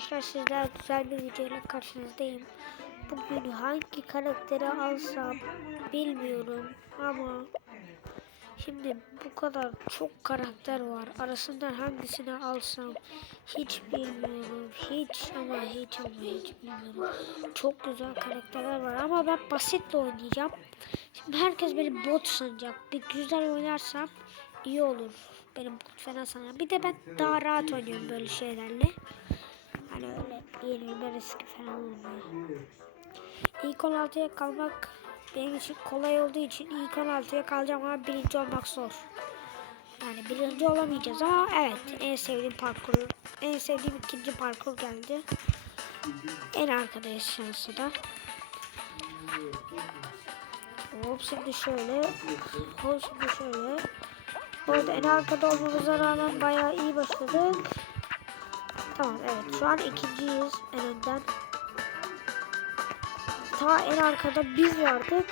arkadaşlar sizler güzel bir video ile karşınızdayım. Bugün hangi karakteri alsam bilmiyorum ama şimdi bu kadar çok karakter var. Arasından hangisini alsam hiç bilmiyorum. Hiç ama hiç ama hiç bilmiyorum. Çok güzel karakterler var ama ben basitle oynayacağım. Şimdi herkes beni bot sanacak. Bir güzel oynarsam iyi olur. Benim bot fena sanırım. Bir de ben daha rahat oynuyorum böyle şeylerle. Hani öyle yenilme riski falan olmuyor. İlk 16'ya kalmak benim için kolay olduğu için ilk 16'ya kalacağım ama birinci olmak zor. Yani birinci olamayacağız ama evet en sevdiğim parkur, en sevdiğim ikinci parkur geldi. En arkadayız şansı da. Hop şimdi şöyle. Hop şimdi şöyle. Orada en arkada olmamıza rağmen bayağı iyi başladık. Tamam evet şu an ikinciyiz en önden. Ta en arkada biz vardık.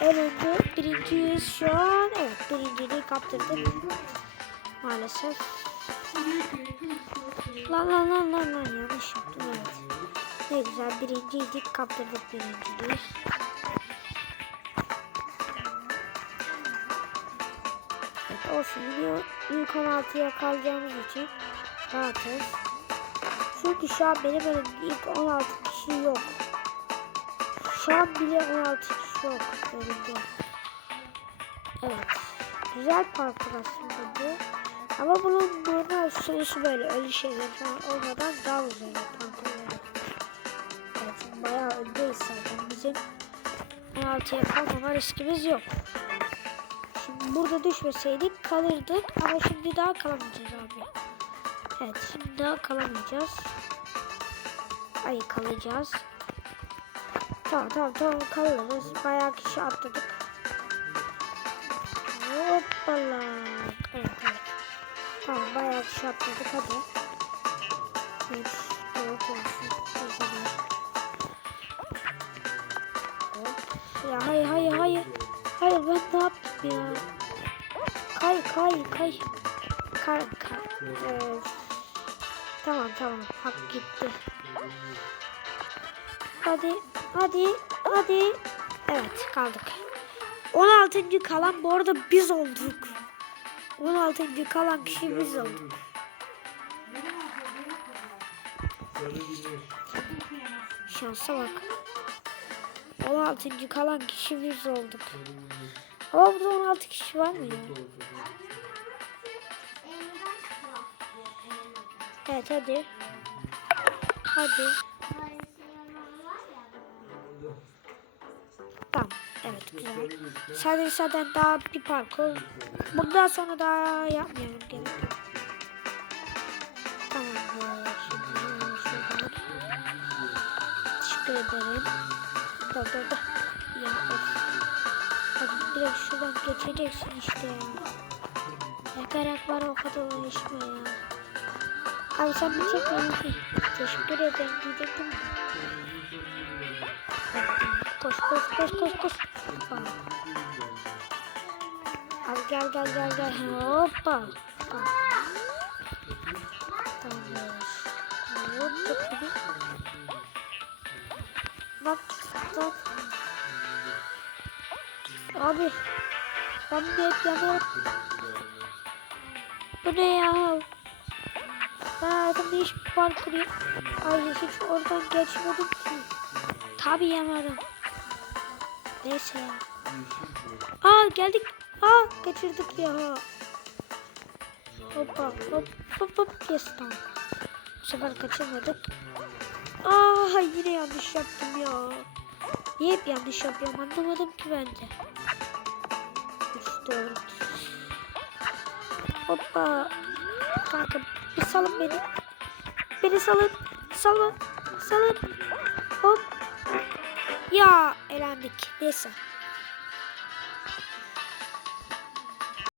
En önde birinciyiz şu an. Evet birinciliği kaptırdık. Maalesef. Lan lan lan lan lan yanlış yaptım evet. Ne güzel birinciydik kaptırdık birinciliği. Evet, olsun diyor. İlk 16'ya kalacağımız için rahatız. Çünkü şu an benim önümde ilk 16 kişi yok. Şu an bile 16 kişi yok önümde. Evet. Güzel parkur aslında bu. Ama bunun normal sonusu böyle ölü şeyler falan olmadan daha güzel parkurları. Evet bayağı öndeyiz zaten. Bizim 16'ya kalmama riskimiz yok. Şimdi burada düşmeseydik kalırdık ama şimdi daha kalamayacağız abi. Evet şimdi daha kalamayacağız. Ay kalacağız. Tamam tamam tamam kalırız. Bayağı kişi atladık. Hoppala. Evet evet. Tamam bayağı kişi atladık hadi. 3, 4 olsun. O zaman. Hop. Ya hayır hayır hayır. Hayır ben ne yaptım ya? Kay kay kay. Kay kay. Evet. Tamam tamam hak gitti. Hadi hadi hadi. Evet kaldık. 16. kalan bu arada biz olduk. 16. kalan kişi biz olduk. Şansa bak. 16. kalan kişi biz olduk. Ama burada 16 kişi var mı ya? Evet hadi. Hadi. Tamam. Evet güzel. Sadece zaten daha bir parkur. Bundan sonra daha yapmayalım gerek. Tamam. Teşekkür ederim. Dur dur dur. Ya of. Hadi direkt şuradan geçeceksin işte ya. Ne gerek var o kadar uğraşma ya. Abi sen bir çek beni. Teşekkür ederim diyecektim. Koş koş koş koş koş. Abi gel gel gel gel. Hoppa. Tamam. Hoppa. Bak bak. Abi. Ben de hep yanıyorum. Bu ne ya? Ben hayatımda hiç parkur Ay hiç oradan geçmedim ki. Tabi yanarım. Neyse ya. Aa geldik. Aa kaçırdık ya. Hoppa hop hop hop yes tamam. Bu sefer kaçırmadık. Aa yine yanlış yaptım ya. Niye hep yanlış yapıyorum anlamadım ki ben de. 3 4 Hoppa. Kanka salın beni. Beni salın. Salın. Salın. Hop. Ya elendik. Neyse.